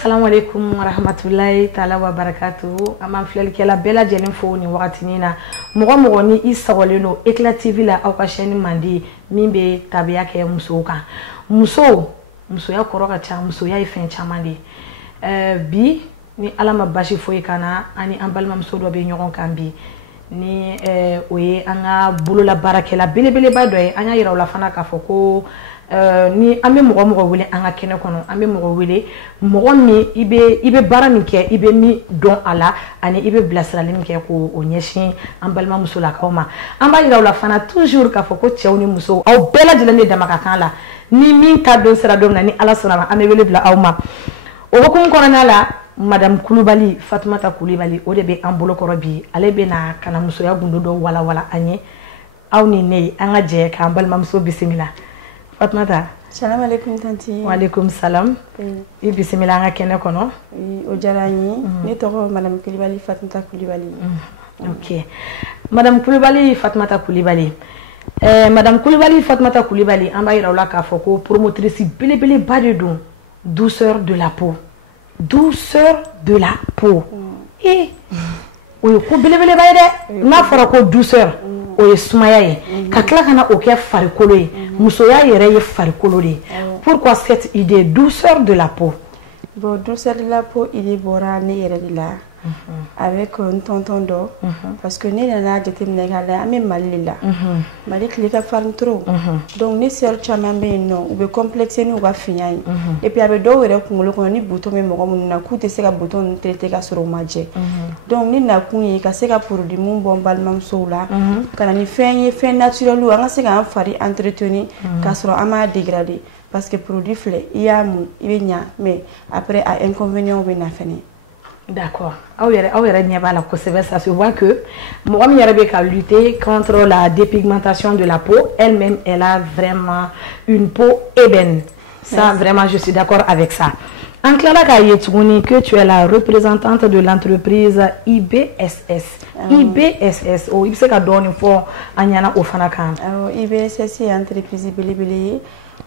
Assalamu alaikum wa rahmatullahi ta'ala wa barakatuhu. Aman filali kela bela jelen fo ni wakati nina. Mɔgɔ ni isawaleno Eclat TV la aw ka chaîne mandi min be tabiya kɛ muso kan. Musoya kɔrɔ ka ca, musoya ye fɛn caman de. Bi ni Ala ma basi foyi kana ani an balimamuso dɔ be ɲɔgɔn kan bi. Ni o ye an ka bolola baarakɛla belebeleba dɔ ye. An y'a yira u la fana k'a fɔ ko ni an bɛ mɔgɔ wele an ka kɛnɛ kɔnɔ, an bɛ mɔgɔ wele mɔgɔ min i bɛ baara min kɛ, i bɛ min dɔn a la ani i bɛ bilasirali min kɛ k'o ɲɛsin an balimamusolakaw ma. An b'a yira u la fana toujours k'a fɔ ko cɛw ni musow aw bɛɛ lajɛlen de dama ka kan la. Ni min ta don sera don min na ni Ala sɔnna ma an bɛ wele bila aw ma. O hukumu kɔnɔna la Madame Kulibali, Fatumata Kulibali, o de bɛ an bolokɔrɔ bi. Ale bɛ na ka na musoya gundo dɔ walawala an ye. Aw ni ne an ka jɛ k'an balimamuso bisimila. Fatumata. Salam alaikum tanti. Wa alaikum salam. I bisimila an ka kɛnɛ kɔnɔ. O diyara n ye. Ne tɔgɔ Madame Kulibali, Fatumata Kulibali. Ok. Madame Kulibali, Fatumata Kulibali. Madame Kulibali, Fatumata Kulibali, an b'a yira u la k'a fɔ ko promotrice belebeleba de don. Douceur de la peau. Douceur de la peau. O ye ko belebeleba ye dɛ. N'a fɔra ko douceur, o ye sumaya ye. Ka tila ka na o kɛ farikolo ye. Musoya yɛrɛ ye farikolo de ye. Pourquoi cette idée douceur de la peau? Bon, douceur de la peau, il est bora ne yɛrɛ de la. Avec un tonton dɔ. Parce que ne nana jateminɛ k'a lajɛ an bɛ Mali de la. Mali tile ka farin trop. Donc ne sœur caman bɛ yen nɔ u bɛ complexer n'u ka finya ye. Et puis a bɛ dɔw yɛrɛ kunkolo kɔnɔ ni bouton bɛ mɔgɔ minnu na k'u tɛ se ka bouton ninnu traiter ka sɔrɔ u ma jɛ. Donc ne nakun ye ka se ka produit mun bɔ n balimamusow la. Ka na ni fɛn ye fɛn naturel an ka se k'an fari entretenir k'a sɔrɔ an m'a dégrader. Parce que produit filɛ i y'a mun i bɛ ɲa mais après a inconvénient bɛ na fɛnɛ. D'accord. Aw yɛrɛ ɲɛ b'a la kosɛbɛ, ça se voit que mɔgɔ min yɛrɛ bɛ ka lutter contre la dépigmentation de la peau, elle-même elle a vraiment une peau ébène. Ça vraiment je suis d'accord avec ça. En tilala k'a ye tuguni que tu es la représentante de l'entreprise IBSS. IBSS, o i bɛ se ka dɔɔni fɔ an ɲɛna o fana kan. IBSS ye entreprise belebele ye.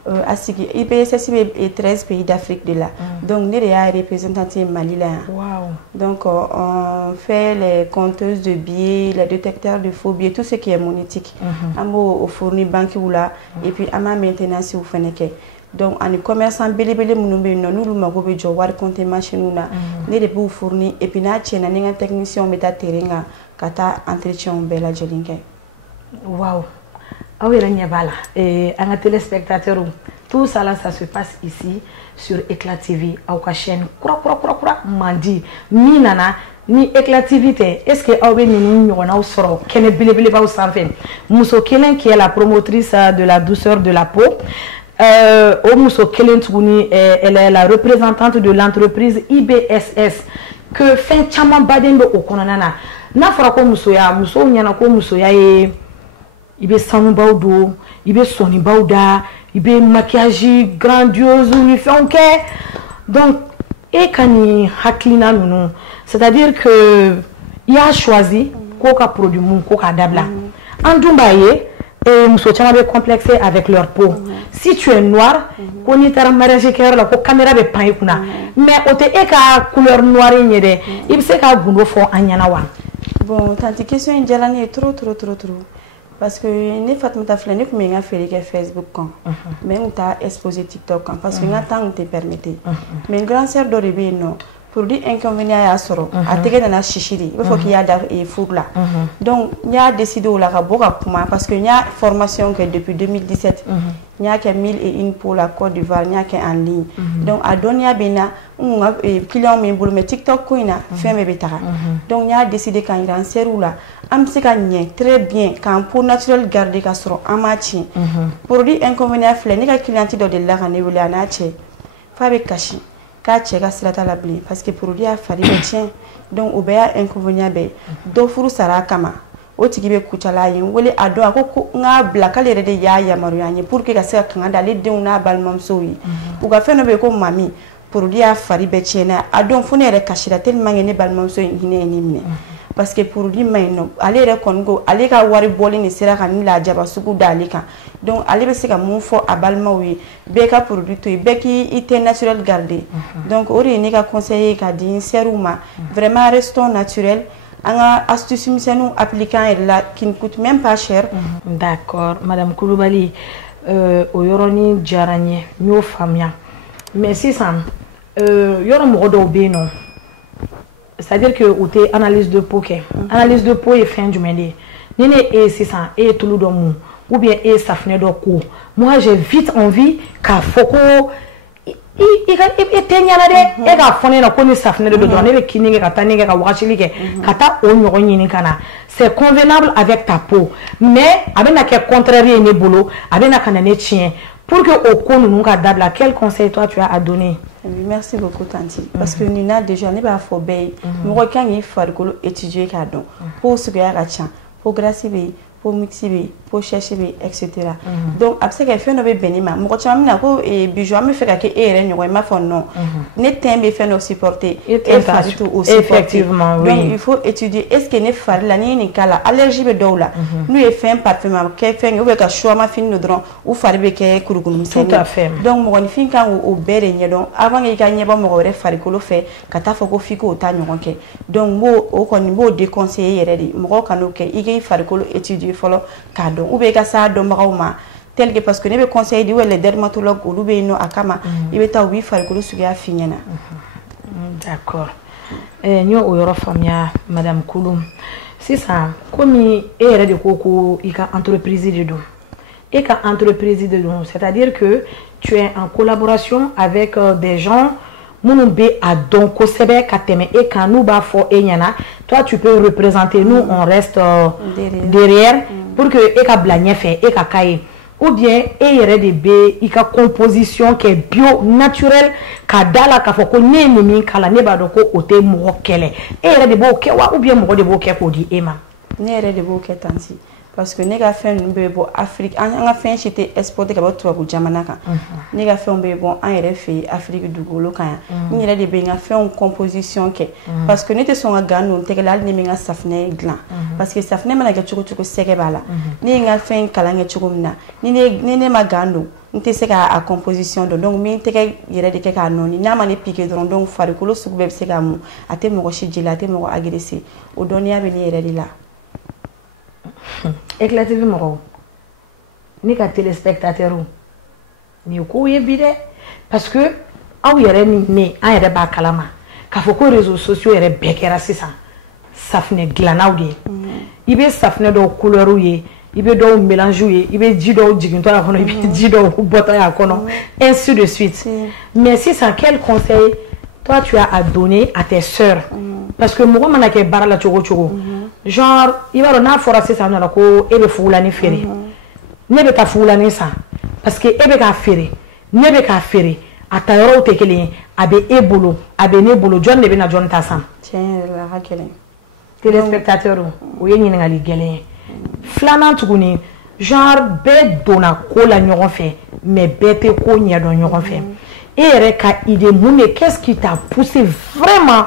IBSS est 13 pays d'Afrique de là. Donc, nous sommes représentants Mali là. Donc, on fait les compteuses de billets, les détecteurs de faux billets, tout ce qui est monétique. On fournit banque ou là, et puis on a maintenance ou fenêtre. Donc, on est commerçant belebele munumbe no nous ma gobe jo war compte machine na ne de bu fournir et puis na tiena ninga technicien meta terrain kata entretien bela jelinke. Wow. Ah oui, un téléspectateur, tout ça là, ça se passe ici sur Eclat TV, à la chaîne Mandi, Minana, ni Eclat TV, est-ce que Aoué ni on a soro, qu'elle est bilébélé pas au sanfé. Mousso Kelen qui est la promotrice de la douceur de la peau. Mousso Kelen Tsouni, elle est la représentante de l'entreprise IBSS. Que fin chaman badembe au konanana. Na fara ko musoya, muso nyana ko musoya ye. Il be sanubaw do, il be sonibaw da, il be maquillage grandiose ni fɛnw kɛ. Donc e ka ni hakilina ninnu, c'est-à-dire que il a choisi ko ka produit mun ko ka dabila. An dun b'a ye muso caman bɛ complexer avec leur peau. Si tu es noir, ko n'i taara mariage kɛyɔrɔ la ko caméra bɛ pan i kunna. Mais o tɛ e ka couleur noire in ye dɛ. I bɛ se ka gundo fɔ an ɲɛna wa? Bon, tanti question in diyara ne ye trop. Parce que ne Fatumata filɛ ne kun bɛ n ka feere kɛ Facebook kan mais n kun t'a exposé TikTok kan parce que n ka temps kun tɛ permettre mais n grand sœur dɔ de bɛ yen nɔ produit inconvénient y'a sɔrɔ a tɛgɛ nana sisi de i b'a fɔ k'i y'a da furu la donc n y'a décidé o la ka bɔ ka kuma parce que n y'a formation kɛ depuis 2017 n y'a kɛ 1001 pour la Côte d'Ivoire n y'a kɛ en ligne donc a dɔnniya bɛ n na n kun ka client min bolo mais TikTok ko in na fɛn bɛɛ bɛ taga donc n y'a décidé ka yira n sœurs la an bɛ se ka ɲɛ très bien k'an peau naturelle garder ka sɔrɔ an m'a tiɲɛ produit inconvénient filɛ ne ka cliente dɔ delila ka ne wele a n'a cɛ f'a bɛ kasi k'a cɛ ka sira t'a la bilen parce que produit a fari bɛ tiɲɛ donc o bɛɛ y'a inconvénient bɛɛ dɔ furu sara a kama o tigi bɛ kucala a ye n wele a dɔn a ko n k'a bila k'ale yɛrɛ de y'a yamaruya n ye pour que ka se ka kanga da ale denw n'a balimamusow ye u ka fɛn dɔ bɛ yen ko mami produit a fari bɛɛ tiɲɛna a dɔn fo ne yɛrɛ kasira tellement que ne balimamuso in hinɛ ye ne minɛ parce que produit main ale yɛrɛ kɔni ko ale ka wari bɔli ni sera ka ni lajaba sugu d'ale kan donc ale bɛ se ka mun fɔ a balimaw ye bɛɛ ka produit to yen bɛɛ k'i thé naturel garder donc o de ye ne ka conseil ye ka di n sœurs ma vraiment restons naturel an ka astuce misɛnninw appliquer an yɛrɛ la qui ne coûte même pas cher. D'accord Madame Coulibaly o yɔrɔnin diyara n ye n y'o faamuya mais sisan yɔrɔ mɔgɔ dɔw bɛ yen nɔ c'est-à-dire que u tɛ analyse de peau kɛ analyse de peau ye fɛn jumɛn de ye ni ne e ye sisan e ye tulu dɔ mun ou bien e ye safunɛ dɔ ko moi j'ai vite envie k'a fɔ ko i tɛ ɲɛna dɛ e k'a fɔ ne ɲɛna ko ni safunɛ de don dɔrɔn ne bɛ kini kɛ ka taa ne kɛ ka wagasili kɛ ka taa o ɲɔgɔn ɲini ka na c'est convenable avec ta peau mais a bɛna kɛ contraire ye ne bolo a bɛna ka na ne tiɲɛ pour que au ko ninnu ka dabila quel conseil toi tu as à donner? Merci beaucoup Tanti parce que Nina déjà ne b'a fɔ bɛɛ ye mɔgɔ kan k'i farikolo étudier k'a dɔn peau suguya ka ca peau grasse bɛ yen peau mixte bɛ yen peau sèche bɛ yen etc. donc a bɛ se ka fɛn dɔ bɛ bɛn ne ma mɔgɔ caman bɛ na ko bijou an bɛ fɛ ka kɛ e yɛrɛ ɲɔgɔn ye n b'a fɔ non ne teint bɛ fɛn dɔ supporter e fari to o supporter donc il faut étudier est ce que ne fari la ni ye nin k'a la allergie bɛ dɔw la n'u ye fɛn parfum a kɛ fɛn ou bien ka suwama fini dɔ dɔrɔn u fari bɛ kɛ kurukuru misɛnnin donc mɔgɔninfin kan k'o bɛɛ de ɲɛdɔn avant que i ka ɲɛbɔ mɔgɔ wɛrɛ farikolo fɛ ka taa fɔ ko f'i k'o ta ɲɔgɔn kɛ donc o kɔni n b'o déconseiller yɛrɛ de mɔgɔw kan'o kɛ i k'i farikolo étudier fɔlɔ k'a dɔn ou bien i ka s'a dɔnbagaw ma tel que parce que ne bɛ conseil di ou les dermatologues olu bɛ yen nɔ a kama i bɛ taa u b'i farikolo suguya f'i ɲɛna. D'accord n y'o yɔrɔ faamuya Madame Koulou sisan komi e yɛrɛ de ko ko i ka entreprise de don e ka entreprise de don c'est-à-dire que tu es en collaboration avec des gens minnu bɛ a dɔn kosɛbɛ ka tɛmɛ e kan n'u b'a fɔ e ɲɛna toi tu peux représenter nous on reste derrière pour que e ka bila ɲɛfɛ e ka k'a ye ou bien e yɛrɛ de bɛ i ka composition kɛ bio naturel ka da la k'a fɔ ko ne ye nin min k'a la ne b'a dɔn ko o tɛ mɔgɔ kɛlɛ e yɛrɛ de b'o kɛ wa ou bien mɔgɔ de b'o kɛ k'o di e ma. Ne yɛrɛ de b'o kɛ Tanti parce que ne ka fɛn ninnu bɛ bɔ Afrique an ka fɛn si tɛ exporter ka bɔ tubabu jamana kan ne ka fɛnw bɛ bɔ an yɛrɛ fɛ yen Afrique dugukolo kan yan n yɛrɛ de bɛ n ka fɛnw composition kɛ parce que ne tɛ sɔn ka gan don n tɛgɛ la hali ne bɛ n ka safunɛ dilan parce que safunɛ mana kɛ cogo o cogo sɛgɛ b'a la ne ye n ka fɛn kalan kɛ cogo min na ni ne ma gan don n tɛ se k'a composition dɔn donc n bɛ n tɛgɛ yɛrɛ de kɛ k'a nɔɔni n'a ma ne piqué dɔrɔn donc farikolo sugu bɛɛ bɛ se k'a mun a tɛ mɔgɔ si jeli a tɛ mɔgɔ agresser o dɔnniya bɛ ne yɛrɛ de la. Eclat TV mɔgɔw ne ka téléspectateurs nin ye kow ye bi dɛ parce que aw yɛrɛ ni ne an yɛrɛ b'a kalama k'a fɔ ko réseaux sociaux yɛrɛ bɛɛ kɛra sisan safunɛ dilannaw de ye i bɛ safunɛ dɔw couleurs ye i bɛ dɔw mélanges ye i bɛ ji dɔw jigintɔ a kɔnɔ i bɛ ji dɔw bɔtɔ a kɔnɔ ainsi de suite mais sisan quel conseil toi tu as à donner à tes sœurs parce que mɔgɔ mana kɛ baara la cogo o cogo genre i b'a dɔn n'a fɔra sisan nɔ ko e bɛ fugulanin feere ne bɛ taa fugulanin san parce que e bɛ k'a feere ne bɛ k'a feere a ta yɔrɔw tɛ kelen ye a bɛ e bolo a bɛ ne bolo jɔn de bɛ na jɔn ta san. Tiɲɛ yɛrɛ la a ka gɛlɛn. Téléspectateurs o ye ɲininkali gɛlɛn ye filanan tuguni genre bɛɛ donna ko la ɲɔgɔn fɛ mais bɛɛ tɛ ko ɲɛdɔn ɲɔgɔn fɛ e yɛrɛ ka idée mun de qu'est-ce qui t'a poussé vraiment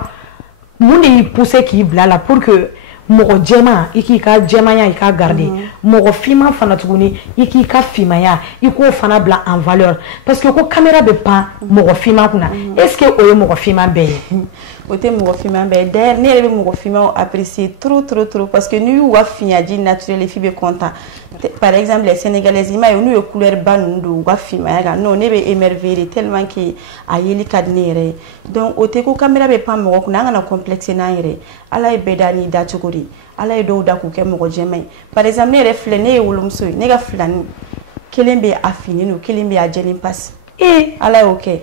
mun de y'i poussé k'i bila la pour que mɔgɔ jɛman i k'i ka jɛmanya i ka garder mɔgɔ finman fana tuguni i k'i ka finmanya i k'o fana bila en valeur parce que ko caméra bɛ pan mɔgɔ finman kunna est ce que o ye mɔgɔ finman bɛɛ ye. O tɛ mɔgɔ finman bɛɛ ye d'ailleurs ne yɛrɛ bɛ mɔgɔ finmanw apprécier trop parce que n'u y'u ka finyaji naturel ye f'i bɛ content par exemple les sénégalaises i m'a ye n'u ye couleur ba ninnu don u ka finmanya kan non ne bɛ émerveiller tellement que a yeli ka di ne yɛrɛ ye donc o tɛ ko caméra bɛ pan mɔgɔ kunna an kana complexer n'an yɛrɛ ala ye bɛɛ da n'i dacogo de ala ye dɔw da k'u kɛ mɔgɔ jɛman ye par exemple ne yɛrɛ filɛ ne ye wolomuso ye ne ka filani kelen bɛ a finen don kelen bɛ a jɛlen pasi ala y'o kɛ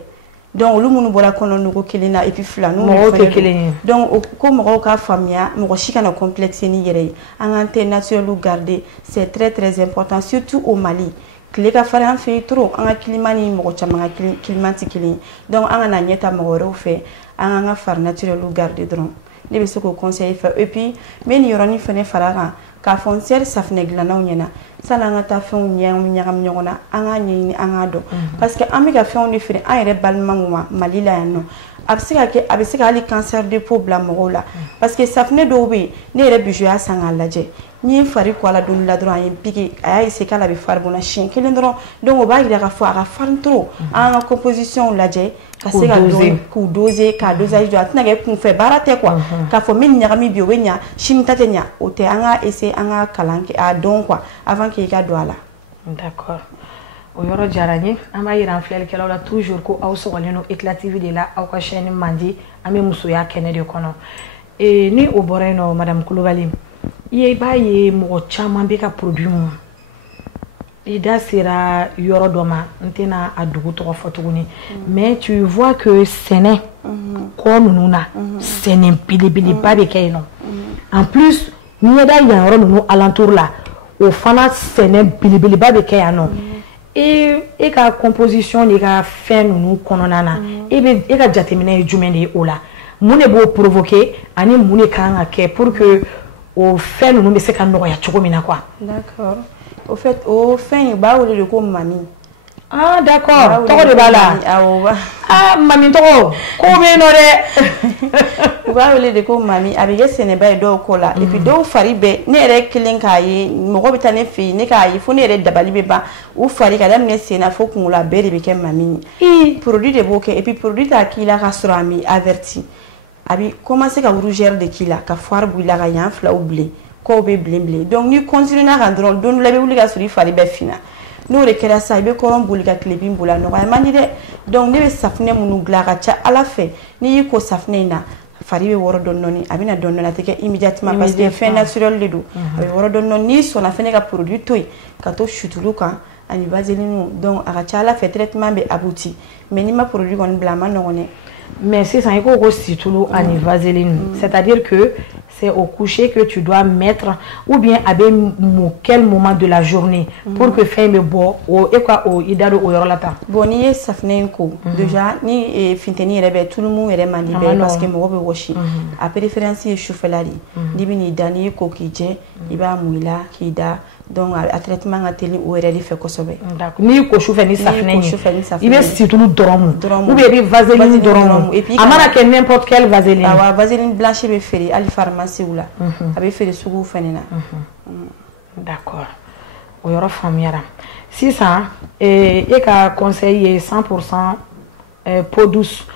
donc olu minnu bɔra kɔnɔnugu kelen na et puis filaniw mɔgɔw tɛ kelen ye donc ko mɔgɔw ka faamuya mɔgɔ si kana complexer ni yɛrɛ ye an k'an tɛ naturel garder c'est très important surtout au Mali tile ka farin an fɛ yen trop an ka climat ni mɔgɔ caman ka climat tɛ kelen ye donc an kana ɲɛ ta mɔgɔ wɛrɛw fɛ an k'an ka fari naturel garder dɔrɔn ne bɛ se k'o conseiller fɛ et puis n bɛ nin yɔrɔnin fɛnɛ fara a kan k'a fɔ n seri safunɛ dilannaw ɲɛna sani an ka taa fɛnw ɲagami ɲɔgɔn na an k'a ɲɛɲini an k'a dɔn parce que an bɛ ka fɛnw de feere an yɛrɛ balimaw ma Mali la yan nɔ a bɛ se ka hali cancer de peau bila mɔgɔw la parce que safunɛ dɔw bɛ yen ne yɛrɛ bi y'a san k'a lajɛ ni n fari ko ala don la dɔrɔn a ye piqué a y'a essayer k'ala bɛ fari bɔn siɲɛ kelen dɔrɔn donc o b'a yira k'a fɔ a ka farin trop an ka composition lajɛ ka se ka k'u doser k'a dosage dɔn a tɛna kɛ kunfɛ baara tɛ quoi k'a fɔ min ɲagami bi o bɛ ɲa sini ta tɛ ɲa o tɛ an ka essayer an ka kalan kɛ a dɔn quoi avant k'i ka don a la. D'accord. O yɔrɔ diyara n ye an b'a yira an filɛlikɛlaw la toujours ko aw sɔgɔlen don Eclat TV de la aw ka chaîne Mandi an bɛ musoya kɛnɛ de kɔnɔ ni o bɔra yen nɔ madame Kulibali i b'a ye mɔgɔ caman bɛ ka produit mun i da sera yɔrɔ dɔ ma n tɛna a dugu tɔgɔ fɔ tuguni mais tu vois que sɛnɛ kɔ ninnu na sɛnɛ belebeleba bɛ kɛ yen nɔ en plus ɲɛda yan yɔrɔ ninnu alentour la o fana sɛnɛ belebeleba bɛ kɛ yan nɔ e ka composition de ka fɛn ninnu kɔnɔna na e ka jateminɛ ye jumɛn de ye o la mun de b'o provoquer ani mun de kan ka kɛ pour que o fɛn ninnu bɛ se ka nɔgɔya cogo min na quoi. D'accord. Au fait o fɛn in u b'a wele de ko mami. Ah d'accord tɔgɔ de b'a la. Awɔ. Ah mami tɔgɔ ko bɛ yen nɔ dɛ. U b'a wele de ko mami a bɛ kɛ sɛnɛba ye dɔw kɔ la et puis dɔw fari bɛɛ ne yɛrɛ kelen k'a ye mɔgɔ bɛ taa ne fɛ yen ne k'a ye fo ne yɛrɛ dabali bɛ ban u fari ka daminɛ sen na fo kunkolo a bɛɛ de bɛ kɛ mami ye. Produit de b'o kɛ et puis produit t'a k'i la k'a sɔrɔ a m'i averti a bɛ commencer ka rougeur de k'i la ka fari b'i la ka yan filaw bilen kɔw bɛ bilen bilen donc ni continue n'a kan dɔrɔn don dɔ la i bɛ wuli ka sɔrɔ i fari bɛɛ finna n'o de kɛra sa i bɛ kɔrɔn boli ka tile bin boli a nɔgɔya man di dɛ donc ne bɛ safunɛ minnu dilan a ka ca ala fɛ n'i y'i ko safunɛ in na fari bɛ wɔrɔ dɔɔni a bɛ na dɔɔni a tɛ kɛ immédiatement parce que fɛn naturel de don a bɛ wɔrɔ dɔɔni n'i sɔnna fɛnɛ ka produit to yen ka to sutulu kan ani vaseline donc a ka ca ala fɛ traitement bɛ abouti mais n'i ma produit kɔni bila a ma nɔgɔn dɛ. Mais sisan i ko ko situlu ani vaseline c'est-à-dire que c'est au coucher que tu dois mettre ou bien à quel moment de la journée pour que fɛn bɛ bɔ o e ka o i da don o yɔrɔ la tan. Bon n'i ye safunɛ in ko déjà ni funtɛni yɛrɛ bɛ tulumu yɛrɛ man di bɛɛ parce que mɔgɔ bɛ wɔsi a préférence ye sufɛla de n'i bɛ n'i da n'i y'i ko k'i jɛ i b'a mun i la k'i da donc a traitement ka teli o yɛrɛ de fɛ kosɛbɛ. N'i y'i ko sufɛ ni safunɛ ye i bɛ situlu dɔrɔn mun ou bien i bɛ vaseline dɔrɔn mun a mana kɛ n'importe quelle vaseline. Awɔ vaseline blanche bɛ feere hali pharmacie la a bɛ feere suguw fɛnɛ na. D'accord o yɔrɔ faamuyara sisan e ka conseil ye 100% peau douce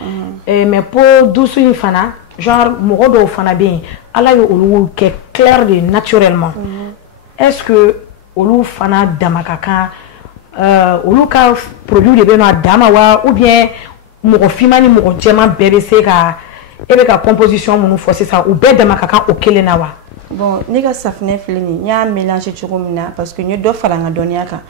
mais peau douce in fana genre mɔgɔ dɔw fana bɛ yen ala ye olu kɛ clair de naturellement est-ce que olu fana dama ka kan olu ka produit de bɛ yen nɔ a dama wa ou bien mɔgɔ finman ni mɔgɔ jɛman bɛɛ bɛ se ka e bɛ ka composition minnu fɔ sisan u bɛɛ dama ka kan o kelen na wa. Bon ne ka safunɛ filɛ nin n y'a mélanger cogo min na parce que n ye dɔ fara n ka dɔnniya kan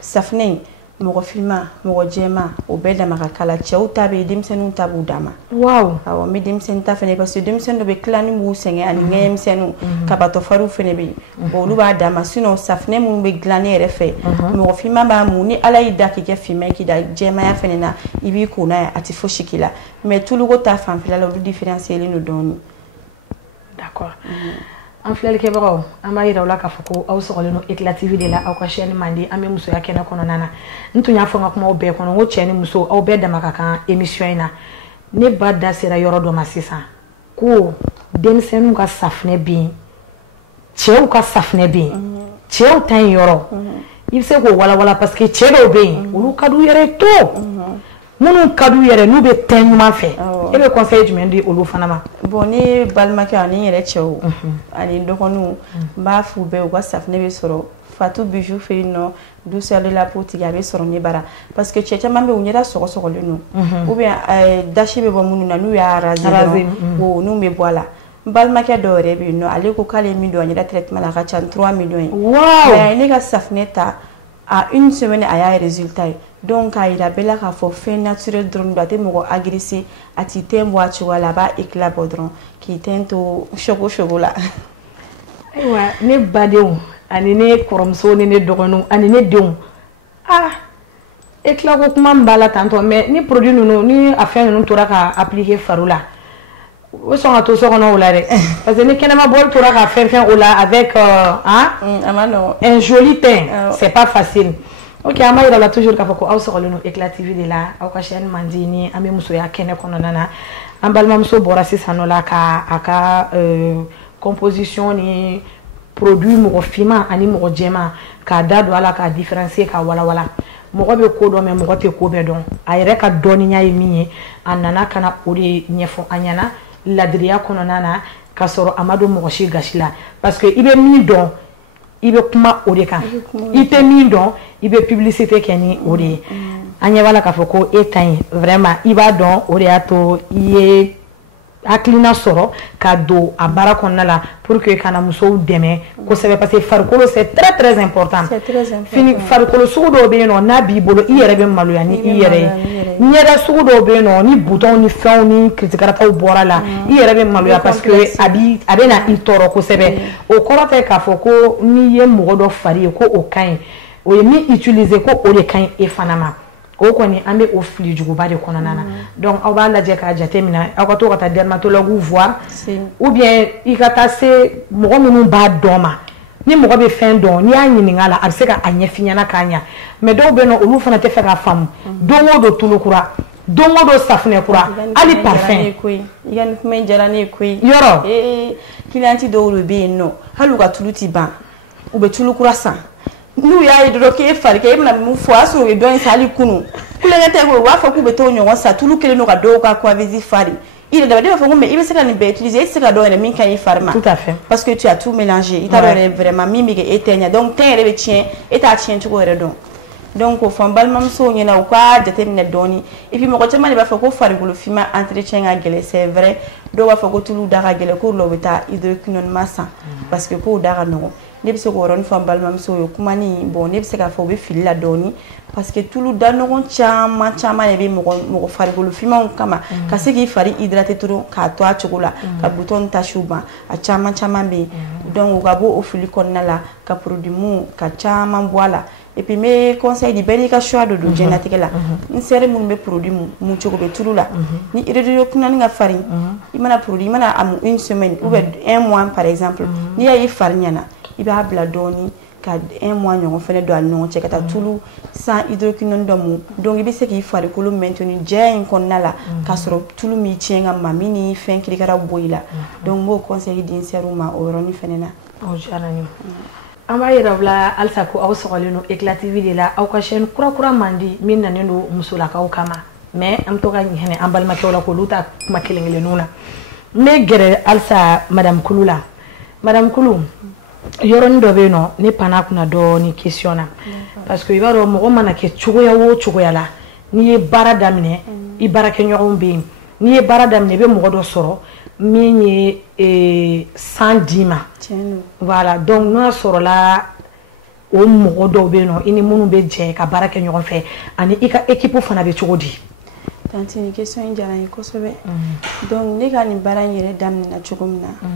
safunɛ in mɔgɔ finman mɔgɔ jɛman o bɛɛ dama ka kala cɛw ta bɛ yen denmisɛnninw ta b'u dama. Waaw awɔ n bɛ denmisɛnnin ta fɛnɛ parce que denmisɛnnin dɔ bɛ tilani b'u sɛgɛn ani ŋɛɲɛmisɛnninw kabatɔ fariw fɛnɛ bɛ yen bon olu b'a dama sinon safunɛ minnu bɛ dilan ne yɛrɛ fɛ mɔgɔ finman b'a mun ni ala y'i da k'i kɛ finman k'i da jɛmanya fɛnɛ na i b'i ko n'a ye a tɛ fosi k'i la mais tuluko ta fanfɛla la olu différencielen don dɔɔni. D'accord. An filɛlikɛbagaw an b'a yira aw la k'a fɔ ko aw sɔgɔlen don Eclat TV de la aw ka chaîne Mandi an bɛ musoya kɛnɛ kɔnɔna na n tun y'a fɔ n ka kumaw bɛɛ kɔnɔ n ko cɛ ni muso aw bɛɛ dama ka kan émission in na ne ba da sera yɔrɔ dɔ ma sisan ko denmisɛnninw ka safunɛ bɛ yen cɛw ka safunɛ bɛ yen cɛw ta in yɔrɔ i bɛ se k'o walawala parce que cɛ dɔw bɛ yen olu ka d'u yɛrɛ ye to minnu ka d'u yɛrɛ n'u bɛ tɛn ɲuman fɛ e bɛ conseil jumɛn di olu fana ma. Bon ni balimakɛ ani yɛrɛ cɛw ani dɔgɔninw n b'a f'u bɛɛ u ka safunɛ bɛ sɔrɔ Fatou Bijou fɛ yen nɔ douceur de la peau tigi a bɛ sɔrɔ ne bara parce que cɛ caman bɛ yen u ɲɛda sɔgɔsɔgɔlen don ou bien dasi bɛ bɔ minnu na n'u y'a raser dɔrɔn o n'u bɛ bɔ a la n balimakɛ dɔw yɛrɛ bɛ yen nɔ ale ko k'ale ye min don a ɲɛda traitement la a ka ca 3 millions ye mais ne ka safunɛ ta à une semaine a y'a résultat ye donc k'a yira bɛɛ la k'a fɔ fɛn naturel dɔrɔn don a tɛ mɔgɔ agressé a t'i tɛn bɔ a cogoya la a b'a éclat bɔ dɔrɔn k'i tɛn to choco la. Ayiwa ne badenw ani ne kɔrɔmuso ni ne dɔgɔninw ani ne denw éclat ko kuma min b'a la tantɔ mais ni produit ninnu ni a fɛn ninnu tora ka appliquer fari la o sɔn ka to so kɔnɔ o la dɛ parce que ni kɛnɛma bɔli tora ka fɛn o la avec un joli teint c'est pas facile. Ok an b'a yira la toujours k'a fɔ ko aw sɔgɔlen don Eclat TV de la aw ka chaîne Mandi ni an bɛ musoya kɛnɛ kɔnɔna na an balimamuso bɔra sisan nɔ la ka a ka composition ni produit mɔgɔ finman ani mɔgɔ jɛman k'a da don a la k'a différencier k'a walawala mɔgɔ bɛ ko dɔn mais mɔgɔ tɛ ko bɛɛ dɔn a yɛrɛ ka dɔnniya ye min ye a nana ka na o de ɲɛfɔ an ɲɛna ladiriya kɔnɔna na k'a sɔrɔ a ma don mɔgɔ si gasi la parce que i bɛ min dɔn i bɛ kuma o de kan i tɛ min dɔn i bɛ publicité kɛ ni o de ye an ɲɛ b'a la k'a fɔ ko e ta in vraiment i b'a dɔn o de y'a to i ye hakilina sɔrɔ ka don a baara kɔnɔna la pour que kana musow dɛmɛ kosɛbɛ parce que farikolo c'est très très important fini farikolo sugu dɔw bɛ yen nɔ n'a b'i bolo i yɛrɛ bɛ maloya ni i yɛrɛ ye ɲɛda sugu dɔw bɛ yen nɔ ni butɔnw ni fɛnw ni kirikarataw bɔra la i yɛrɛ bɛ maloya parce que a bɛ na i tɔɔrɔ kosɛbɛ o kɔrɔ tɛ k'a fɔ ko n'i ye mɔgɔ dɔ fari ye ko o ka ɲi o ye min utiliser ko o de ka ɲi e fana ma o kɔni an bɛ o fili juguba de kɔnɔna na donc aw b'a lajɛ k'a jate minɛ aw ka to ka taa dermatologue voir ou bien i ka taa se mɔgɔ minnu b'a dɔn ma ni mɔgɔ bɛ fɛn dɔn n'i y'a ɲininka la a bɛ se ka a ɲɛf'i ɲɛna k'a ɲa mais dɔw bɛ yen nɔ olu fana tɛ fɛ k'a faamu don o don tulu kura don o don safunɛ kura hali parfum i ka nin kuma in diyara ne ye koyi yɔrɔ client dɔw de bɛ yen nɔ hali u ka tulu ti ban u bɛ tulu kura san n'u y'a ye dɔrɔn k'e fari kɛ e bɛna mun fɔ o y'a sɔrɔ u bɛ dɔn in san hali kunun kulonkɛ tɛ u b'a fɔ k'u bɛ t'o ɲɔgɔn san tulu kelen don ka dɔw ka coiffeuse fari i yɛrɛ dama ne b'a fɔ ko mais i bɛ se ka nin bɛɛ utiliser e tɛ se ka dɔn yɛrɛ min ka ɲi i fari ma tout à fait parce que tu as tout mélangé i t'a dɔn yɛrɛ vraiment min bɛ kɛ e tɛ ɲɛ donc teint yɛrɛ bɛ tiɲɛ e t'a tiɲɛ cogo yɛrɛ dɔn donc o fɔ n balimamusow ɲɛna u ka jateminɛ dɔɔni et puis mɔgɔ caman de b'a fɔ ko farikolo finman entretien ka gɛlɛn c'est vrai dɔw b'a fɔ ko tulu da ka gɛlɛn k'o la u bɛ taa hydroquinone san parce que k'o da ka nɔgɔn ne bɛ se k'o yɔrɔnin fɔ n balimamusow ye kuma ni bon ne bɛ se k'a fɔ u bɛ fili la dɔɔni parce que tulu da nɔgɔn caman caman de bɛ mɔgɔ farikolo finmanw kama ka se k'i fari hydrater dɔrɔn k'a to a cogo la ka button tasiw ban a caman caman bɛ yen donc u ka bɔ o fili kɔnɔna la ka produit mun ka caman bɔ a la et puis mes conseils di bɛɛ n'i ka choix de don diɲɛlatigɛ la n seri minnu bɛ produit mun cogo bɛ tulu la ni hydroquinone ka farin i mana produit i mana a mun une semaine ou bien un mois par exemple n'i y'a ye i fari ɲɛna i b'a bila dɔɔni ka un mois ɲɔgɔn fɛnɛ don a ni ɲɔgɔn cɛ ka taa tulu sans hydroquinone dɔ mun donc i bɛ se k'i farikolo maintenir jɛya in kɔnɔna la k'a sɔrɔ tulu min tiɲɛ ka mami ni fɛn kirikara bɔ i la donc n b'o conseil di n sɛriw ma o yɔrɔnin fɛnɛ na. an b'a yira la halisa ko aw sɔgɔlen don Eclat TV de la aw ka chaîne kura man di min nanen don musolakaw kama mais an bɛ to ka hinɛ an balimakɛw la k'olu ta kuma kelen-kelenninw na n bɛ gɛrɛ halisa madame Kulu la madame Kulu yɔrɔnin dɔ bɛ yen nɔ ne panna kunna dɔɔni question na parce que i b'a dɔn mɔgɔ mana kɛ cogoya o cogoya la n'i ye baara daminɛ i baarakɛɲɔgɔnw bɛ yen n'i ye baara daminɛ i bɛ mɔgɔ dɔ sɔrɔ min ye san d'i ma voilà donc n'o y'a sɔrɔla o mɔgɔ dɔw bɛ yen nɔ i ni minnu bɛ jɛ ka baara kɛ ɲɔgɔn fɛ ani i ka équipe fana bɛ cogo di. Tanti ni question in diyara n ye kosɛbɛ donc ne ka nin baara in yɛrɛ daminɛna cogo min na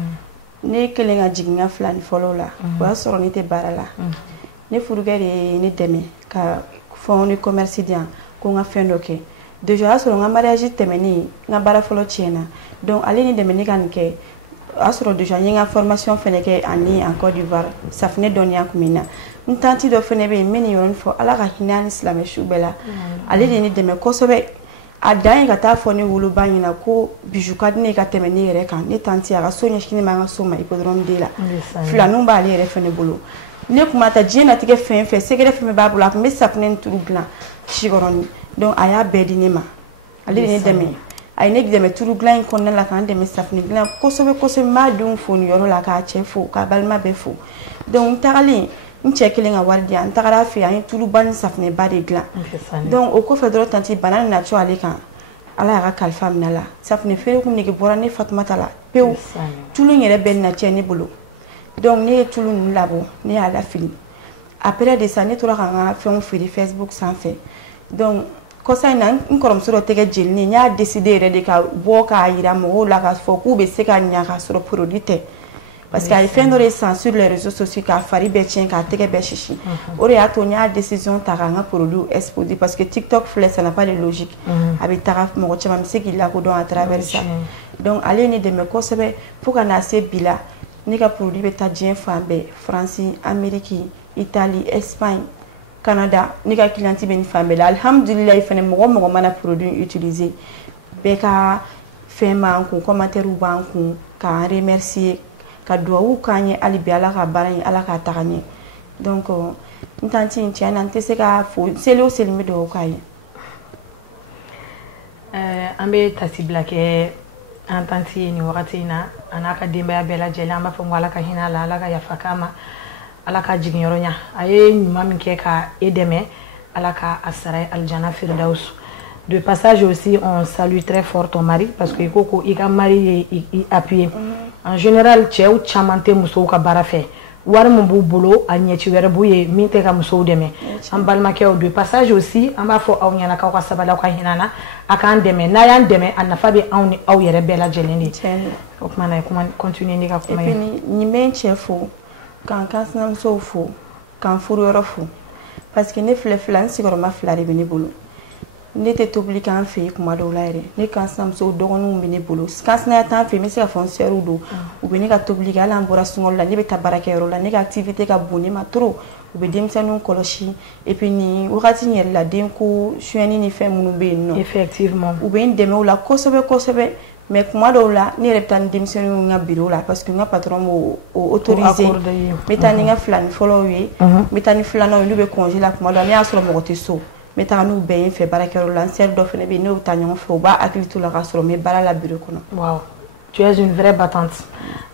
ne kelen ka jigin ka filani fɔlɔ la o y'a sɔrɔ ne tɛ baara la ne furukɛ de ye ne dɛmɛ ka fɛnw ni commerce di yan ko n ka fɛn dɔ kɛ déjà o y'a sɔrɔ n ka mariage tɛmɛnen n ka baara fɔlɔ tiɲɛna donc ale ni dɛmɛ ne ka nin kɛ o y'a sɔrɔ déjà n ye n ka formation fɛnɛ kɛ ani en Côte d'Ivoire safunɛ dɔnniya kun bɛ n na n tanti dɔ fɛnɛ bɛ yen n bɛ nin yɔrɔnin fɔ ala ka hinɛ ani silamɛ su bɛɛ la ale de ye ne dɛmɛ kosɛbɛ a dan ye ka taa fɔ ne woloba ɲɛna ko bijou ka di ne ka tɛmɛ ne yɛrɛ kan ne tanti a ka so ɲɛsinen b'an ka so ma hippodrome de la filaninw b'ale yɛrɛ fɛnɛ bolo ne kun ma ta diɲɛlatigɛ fɛn fɛn sɛgɛrɛ fɛn b'a bolo a kun bɛ safunɛ ni tulu dilan sikɔrɔni donc a y'a bɛɛ di ne ma ale de ye ne dɛmɛ a ye ne dɛmɛ tulu dilan in kɔnɔna la k'an dɛmɛ safunɛ dilan kosɛbɛ kosɛbɛ n b'a denw fo nin yɔrɔ la k'a cɛ fo k'a balima bɛɛ fo donc n tagalen n cɛ kelen ka wari di yan n tagara a fɛ yen an ye tuluba ni safunɛba de dilan donc o kɔfɛ dɔrɔn tanti bana nana co ale kan ala y'a ka kalifa minɛ la safunɛ feere kun nege bɔra ne Fatumata la pewu tulu in yɛrɛ bɛɛ na cɛ ne bolo donc ne ye tulu ninnu labɔ ne y'a lafili après de ça ne tora ka n ka fɛnw feere Facebook sanfɛ donc kɔsa in na n kɔrɔmuso dɔ tɛgɛ jeninen n y'a décidé yɛrɛ de ka bɔ k'a yira mɔgɔw la k'a fɔ k'u bɛ se ka ɲa k'a sɔrɔ produit tɛ parce que a ye fɛn dɔ de san sur les réseaux sociaux k'a fari bɛɛ tiɲɛ k'a tɛgɛ bɛɛ sisi o de y'a to n y'a décision ta k'an ka produit exposer parce que TikTok filɛ ça n'a pas de logique a bɛ taga mɔgɔ caman bɛ se k'i lakodɔn à travers ça donc ale ye ne dɛmɛ kosɛbɛ fo ka na se bi la ne ka produit bɛ taa diɲɛ fan bɛɛ France Amérique Italie Espagne Canada ne ka cliente bɛ nin fan bɛɛ la alhamdulilayi fɛnɛ mɔgɔ mana produit utiliser bɛɛ ka fɛn b'an kun commentaire b'an kun k'an remercier ka duwawu k'an ye hali bi Ala ka baara in Ala k'a taga ɲɛ donc n tanti in tiɲɛ na n tɛ se k'a fo seli o seli n bɛ duwawu k'a ye. An bɛ tasi bila kɛ an tanti ye nin wagati in na a n'a ka denbaya bɛɛ lajɛlen an b'a fɔ ko Ala ka hinɛ a la Ala ka yafa k'a ma Ala ka jigin yɔrɔ ɲa a ye ɲuman min kɛ ka e dɛmɛ Ala ka a sara aljana firdaus. De passage aussi on salue très fort ton mari parce que ko i ka mari ye appuyé en général cɛw caman tɛ musow ka baara fɛ wari min b'u bolo a ɲɛci wɛrɛ b'u ye min tɛ ka musow dɛmɛ an balimakɛw de passage aussi an b'a fɔ aw ɲɛna k'aw ka sabali aw ka hinɛ na a k'an dɛmɛ n'a y'an dɛmɛ a nafa bɛ anw ni aw yɛrɛ bɛɛ lajɛlen de o tuma na continuer ni ka kuma ye. Nin bɛ n cɛ fo k'an kansinamusow fo k'an furuyɔrɔ fo parce que ne filɛ n sigiyɔrɔma 2 de bɛ ne bolo ne tɛ tobili k'an fɛ yen kuma dɔw la yɛrɛ ne kansinamusow dɔgɔninw bɛ ne bolo kansinaya t'an fɛ yen n bɛ se ka fɔ n sœurs don u bɛ ne ka tobili kɛ hali an bɔra sunkalo la ne bɛ taa baarakɛyɔrɔ la ne ka activité ka bon ne ma trop u bɛ denmisɛnninw kɔlɔsi et puis nin wagati in yɛrɛ la denko suyɛnni ni fɛn minnu bɛ yen nɔ effectivement u bɛ n dɛmɛ o la kosɛbɛ kosɛbɛ mais kuma dɔw la ne yɛrɛ bɛ taa ni denmisɛnninw ka bureau la parce que n ka patron b'o autoriser n bɛ taa ni n ka filani fɔlɔw ye n bɛ taa ni filananw ye n'u bɛ congé la kuma dɔw la ne y'a sɔrɔ mɔgɔ tɛ so n bɛ taga n'u bɛɛ ye n fɛ baarakɛyɔrɔ la n sœur dɔ fana bɛ yen n'o bɛ taa ɲɔgɔn fɛ u b'a hakili to la k'a sɔrɔ n bɛ baara la bureau kɔnɔ. Wow, tu es une vraie battante.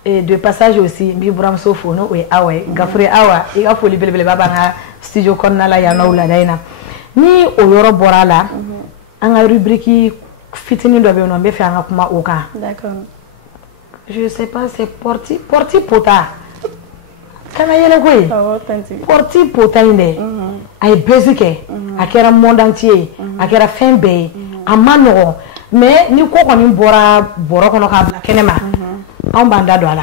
Et de passage aussi n b'i buramuso fo n'o ye Awa ye Gafure Awa i ka foli belebeleba b'an ka studio kɔnɔna la yan nɔ wulada in na ni o yɔrɔ bɔra la an ka rubrique fitinin dɔ bɛ yen nɔ n bɛ fɛ an ka kuma o kan. D'accord. Je sais pas c'est porti pota kana yɛlɛ ko ye porti pota in dɛ a ye bɛsi kɛ a kɛra monde entier a kɛra fɛn bɛɛ ye a ma nɔgɔn mais ni ko kɔni bɔra bɔrɔ kɔnɔ k'a bila kɛnɛ ma anw b'an da don a la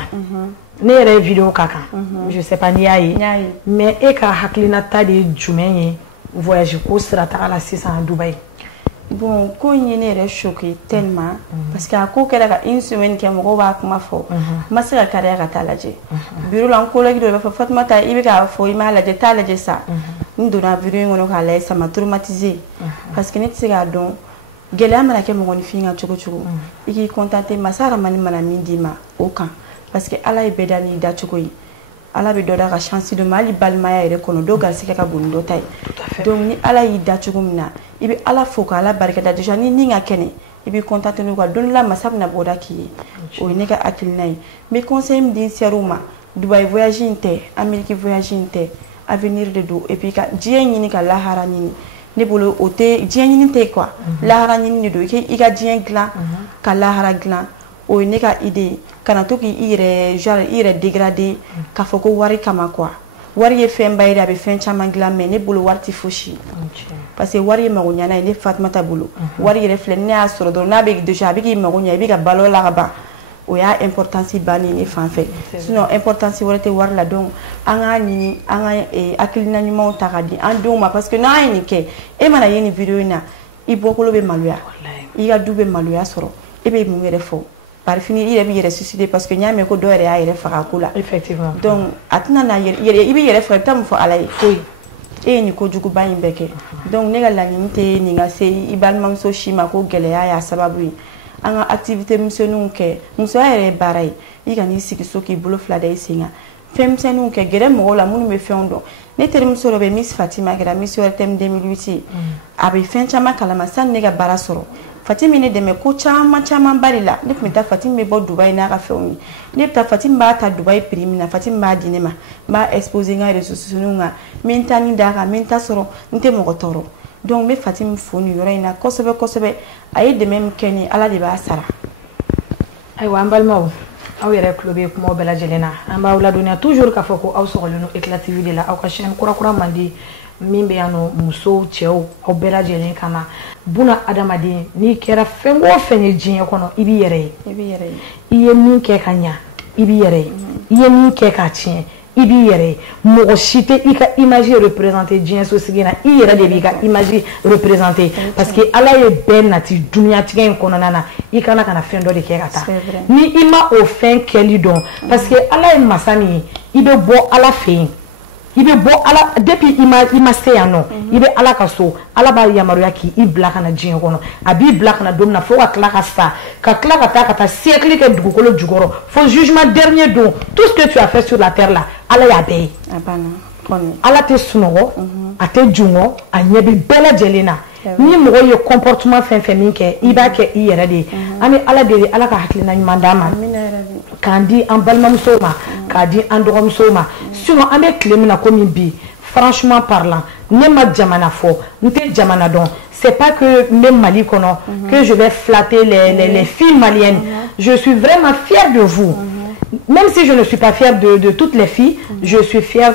ne yɛrɛ ye vidéo ka kan je sais pas n'i y'a ye mais e ka hakilinata de ye jumɛn ye voyage ko sira taga la sisan Dubaï. Bon ko in ye ne yɛrɛ choqué tellement parce que a ko kɛra ka une semaine kɛ mɔgɔw b'a kuma fɔ n ma se ka kariya ka taa lajɛ bureau la n collègue dɔ b'a fɔ Fatumata i bɛ k'a fɔ i m'a lajɛ taa lajɛ sa n donna bureau in kɔnɔ k'a lajɛ ça m'a traumatisé parce que ne tɛ se k'a dɔn gɛlɛya mana kɛ mɔgɔninfin kan cogo cogo i k'i contenter masa Rahamani mana min d'i ma o kan parce que Ala ye bɛɛ da n'i dacogo ye Ala bɛ dɔ da ka chance dɔ ma hali balimaya yɛrɛ kɔnɔ dɔw garisɛgɛ ka bon ni dɔ ta ye donc ni Ala y'i da cogo min na i bɛ Ala fo ka Ala barikada déjà ni nin ka kɛnɛ i bɛ contenter n'o kan don dɔ la masa bɛna bɔda k'i ye o ye ne ka hakilina ye n bɛ conseil min di n sœurs ma Dubaï voyage in tɛ Amérique voyage in tɛ avenir de don et puis ka diɲɛ ɲini ka lahara ɲini ne bolo o tɛ diɲɛ ɲini tɛ quoi lahara ɲini de don i ka diɲɛ dilan ka lahara dilan o ye ne ka idée ye kana to k'i yɛrɛ dégrader k'a fɔ ko wari kama quoi wari ye fɛnba ye a bɛ fɛn caman dilan mais ne bolo wari tɛ fosi parce que wari ye magoɲana ye ne Fatumata bolo wari yɛrɛ filɛ ne y'a sɔrɔ dɔrɔn n'a bɛ déjà a bɛ k'i mago ɲɛ i bɛ ka balo la ka ban o y'a importance bannen ne fan fɛ sinon importance wɛrɛ tɛ wari la donc an k'a ɲini an ka hakilina ɲumanw ta ka di an denw ma parce que n'an ye nin kɛ e mana ye nin vidéo in na i bɔkolo bɛ maloya i ka du bɛ maloya sɔrɔ e bɛ mun yɛrɛ fɔ par fini i yɛrɛ bɛ yɛrɛ suicider parce que n y'a mɛn ko dɔ yɛrɛ y'a yɛrɛ faga ko la effectivement donc a tɛna na i bɛ yɛrɛ faga i bɛ taa mun fɔ Ala ye foyi e ye nin kojuguba in bɛɛ kɛ donc ne ka laɲini tɛ nin ka se i balimamuso si ma ko gɛlɛya y'a sababu ye an ka activité misɛnninw kɛ musoya yɛrɛ ye baara ye i ka n'i sigi so k'i bolo fila da i sen kan fɛn misɛnninw kɛ gɛrɛ mɔgɔw la minnu bɛ fɛnw dɔn ne terimuso dɔ bɛ Miss Fatima kɛra Miss ORTM 2008 ye a bɛ fɛn caman kalama sani ne ka baara sɔrɔ Fatim ne dɛmɛ ko caman bari la ne tun bɛ taa Fatim bɛ bɔ Dubaï n'a ka fɛnw ye ne bɛ taa Fatim b'a ta Dubaï prix min na Fatim b'a di ne ma n b'a exposer n ka réseaux sociaux kan n bɛ taa ni d'a kan n bɛ ta sɔrɔ n tɛ mɔgɔ tɔɔrɔ donc n bɛ Fatim fo nin yɔrɔ in na kosɛbɛ kosɛbɛ a ye dɛmɛ min kɛ ni Ala de b'a sara. Ayiwa an balimaw aw yɛrɛ tulo bɛ kumaw bɛɛ lajɛlen na an b'aw ladɔnniya toujours k'a fɔ ko aw sɔgɔlen don Eclat TV de la aw ka chaîne kurakura man di min bɛ yan nɔ musow cɛw aw bɛɛ lajɛlen kama buna adamaden n'i kɛra fɛn o fɛn ye diɲɛ kɔnɔ i b'i yɛrɛ ye i ye min kɛ ka ɲa i b'i yɛrɛ ye i ye min kɛ ka tiɲɛ i b'i yɛrɛ ye mɔgɔ si tɛ i ka image représenter diɲɛ sosigi na i yɛrɛ de b'i ka image représenter parce que Ala ye bɛɛ nati duniyatigɛ in kɔnɔna na i kana kana fɛn dɔ de kɛ ka taa ni i ma o fɛn kɛli dɔn parce que Ala ye masa min ye i bɛ bɔ Ala fɛ yen il be bo ala depuis il m'a se yano il be ala ka so ala ba yamaruya ki i bila kana jiɲɛ kɔnɔ a b'i bila kana domina fo ka tila ka sa ka tila ka taa ka taa siècle kɛ dugukolo jukɔrɔ fo jugement dernier don tout ce que tu as fait sur la terre là ala y'a bɛɛ ye ala tɛ sunɔgɔ a tɛ jungɔ a ɲɛ bɛ bɛɛ lajɛlen na ni mɔgɔ ye comportement fɛn fɛn min kɛ i b'a kɛ i yɛrɛ de ye an bɛ ala deli ala ka hakilina ɲuman d'an ma k'an di an balimamusow ma k'a di an dɔgɔmusow ma sinon an bɛ tile min na komi bi franchement parlant ne ma jamana fɔ n tɛ jamana dɔn c'est pas que n bɛ Mali kɔnɔ que je vais flatter les filles maliennes je suis vraiment fière de vous même si je ne suis pas fière de toutes les filles je suis fière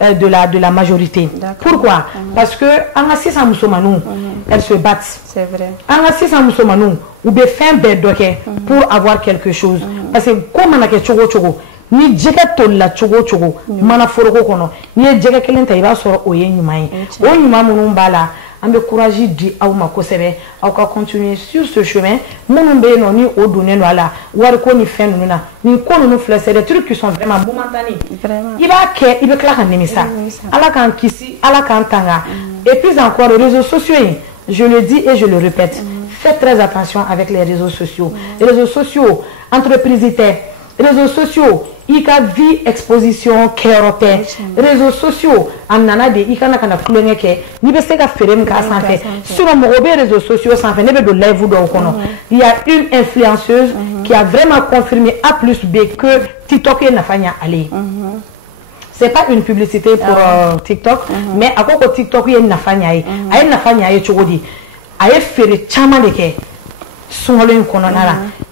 de la majorité. Pourquoi? Parce que en assis en musulmanou, elles se battent. C'est vrai. En assis en musulmanou, ou bien fin bédoké pour avoir quelque chose. Parce que comme on a quelque chose, ni jeka tolla chogo chogo mana foroko kono ni jeka kelenta iba soro oye nyumai o nyuma munun bala ambe courage di aw ma kosebe aw ka continuer sur ce chemin munun be no ni o donné no ala war ko ni fen nuna ni ko no c'est des trucs qui sont vraiment momentanés vraiment iba ke ibe kla kan nimisa ala kan kisi ala kan tanga et puis encore les réseaux sociaux je le dis et je le répète faites très attention avec les réseaux sociaux les réseaux sociaux entreprises réseaux sociaux i ka vie exposition kéroté réseaux sociaux en nana de i kana kana kulenge ke ni be se ka fere m ka sanfé sur mo be réseaux sociaux sanfé ne be do live do kono il y a une influenceuse qui a vraiment confirmé A plus B que TikTok na fanya aller c'est pas une publicité pour TikTok mais à quoi TikTok y na fanya ay na fanya ay chogodi ay fere chama de ke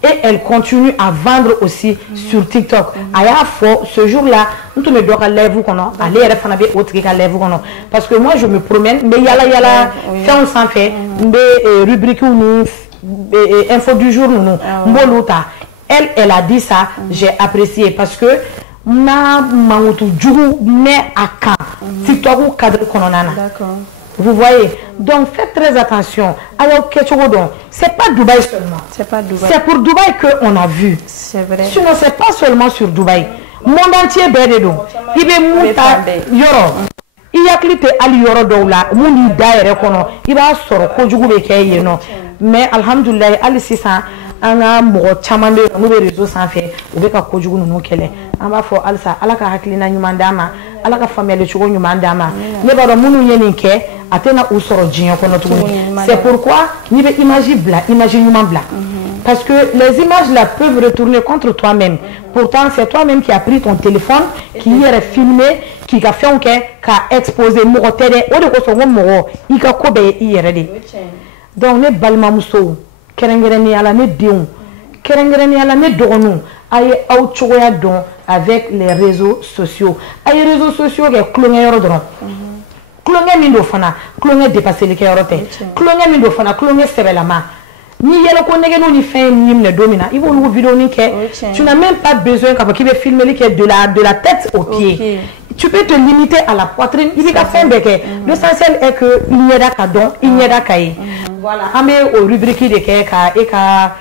et elle continue à vendre aussi sur TikTok. Ce jour-là, nous te mettons à lèvres parce que moi je me promène, mais yala fait on s'en fait, rubrique ou info du jour nous elle a dit ça, j'ai apprécié parce que na mangoutou djougou mais à quand TikTok ou cadre kononana. D'accord. Vous voyez, donc faites très attention. Alors, c'est pas Dubaï seulement. C'est pas Dubaï. C'est pour Dubaï qu'on a vu. C'est vrai. Sinon, c'est pas seulement sur Dubaï. Monde entier, bédédo. Il y a mouta yoro. Il y a clité ali yoro doula. Moundi daire kono. Il va sortir kojugu beke no. Mais alhamdulillah, ali sisa. Anga mɔgɔ caman bɛ yen n'u bɛ réseau sanfɛ u bɛ ka kojugu ninnu kɛlɛ an b'a fɔ halisa ala ka hakilina ɲuman d'an ma ala ka faamuyali cogo ɲuman d'an ma ne b'a dɔn minnu ye nin kɛ a tɛna u sɔrɔ diɲɛ kɔnɔ tuguni c'est pourquoi n'i bɛ image bila image ɲuman bila parce que les images là peuvent retourner contre toi-même pourtant c'est toi-même qui a pris ton téléphone qui yɛrɛ filmé k'i ka fɛnw kɛ k'a exposer mɔgɔ tɛ dɛ o de kosɔn ko mɔgɔ i ka ko bɛɛ ye i yɛrɛ de donc ne balimamusow kɛrɛnkɛrɛnnenya ala ne denw kɛrɛnkɛrɛnnenya ala ne dɔgɔninw a ye aw cogoya dɔn avec les réseaux sociaux a ye réseaux sociaux kɛ kulonkɛyɔrɔ dɔrɔn kulonkɛ min do fana kulonkɛ dépasseli kɛyɔrɔ tɛ kulonkɛ min do fana kulonkɛ sɛbɛlama ni yɛlɛko nɛgɛninw ni fɛn min minɛ don min na i b'olu vidéo ni kɛ tu n'as même pas besoin k'a fɔ k'i bɛ filmeli kɛ de la tête aux pieds tu peux te limiter à la poitrine i b'i ka fɛn bɛɛ kɛ l'essentiel est que i ɲɛda ka dɔn i ɲɛda ka ye voilà an bɛ o rubrique de kɛ ka e ka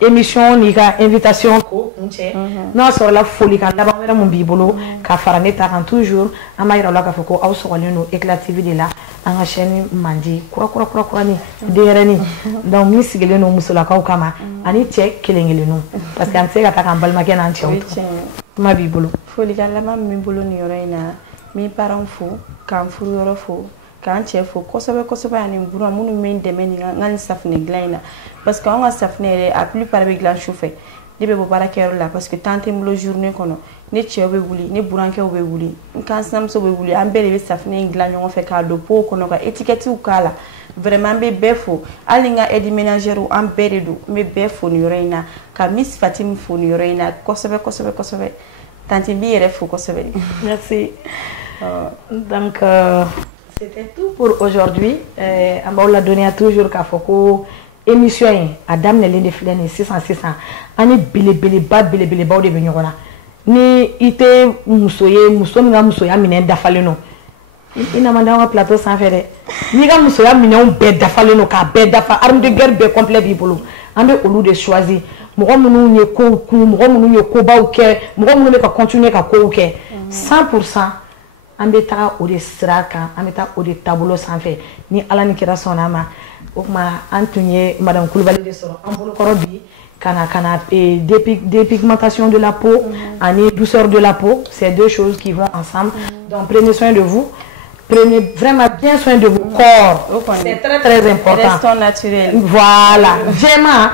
émission n'i ka invitation ko kun cɛ n'a sɔrɔla folikan laban wɛrɛ mun b'i bolo ka fara ne ta kan toujours an b'a yira aw la k'a fɔ ko aw sɔgɔlen don Eclat TV de la an ka chaîne mandi kurakurani denyɛrɛni donc min sigilen don musolakaw kama ani cɛ kelen-kelenninw parce que an tɛ se ka taa k'an balimakɛ n'an cɛw to kuma b'i bolo folikan laban min b'i bolo nin yɔrɔ in na min parents fo k'an furuyɔrɔ fo k'an cɛ fo kosɛbɛ kosɛbɛ ani bura minnu bɛ n dɛmɛ nin ka nin safunɛ dilan in na parce que anw ka safunɛ yɛrɛ a plupart bɛ dilan su fɛ ne bɛ bɔ baarakɛyɔrɔ la parce que temps tɛ n bolo journée kɔnɔ ne cɛw bɛ wuli ne burankɛw bɛ wuli n kan sinamuso bɛ wuli an bɛɛ de bɛ safunɛ in dilan ɲɔgɔn fɛ k'a don pot kɔnɔ ka étiquettes k'a la vraiment an bɛ bɛɛ fo hali n ka aide ménagère an bɛɛ de don n bɛ bɛɛ fo nin yɔrɔ in na ka Miss Fatimi fo nin yɔrɔ in na kosɛbɛ kosɛbɛ kosɛbɛ tanti n b'i yɛrɛ fo kosɛbɛ. Merci. Donc c'était tout pour aujourd'hui. On va la donner toujours qu'à Foko émission à dame Nelly de Filene 600 ani belebeleba de benyona ni ite musoye nga musoya minen dafaleno ina manda plateau sans faire ni ga musoya minen be dafaleno ka be dafa arme de guerre be complet bi bolo ambe olu de choisir mogo munu ye ko ku mogo munu ye ko baw ke mogo munu be ka continuer ka ko ke 100% an bɛ taga o de sira kan an bɛ taa o de taabolo sanfɛ ni Ala ni kira sɔnna ma o kuma an tun ye madame Kulibali de sɔrɔ an bolokɔrɔ bi kana dépigmentation de la peau et douceur de la peau, c'est deux choses qui vont ensemble. Donc prenez soin de vous, prenez vraiment bien soin de vos corps, c'est très très important. Restons naturels. Voilà, vraiment,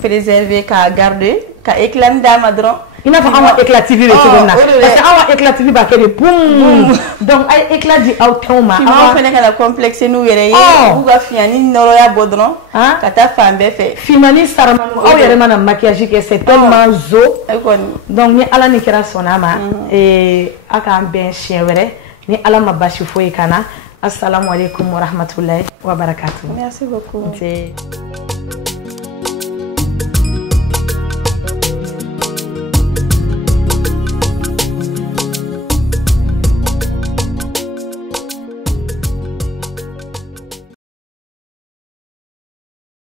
préserver, qu'à garder, qu'à éclater d'Amadron. Il n'a pas éclat TV parce que on éclat TV ba kede boum donc ay éclat di automa on fait que la complexe nous yere ou ga fiani noro ya bodron kata fambe fait finani sarmanu aw yere mana maquillage que c'est tellement zo donc ni Ala ni kira sonama et aka ben chien wéré ni Ala ma bashi foyi kana assalamu alaikum wa rahmatullahi wa barakatuh. Merci beaucoup.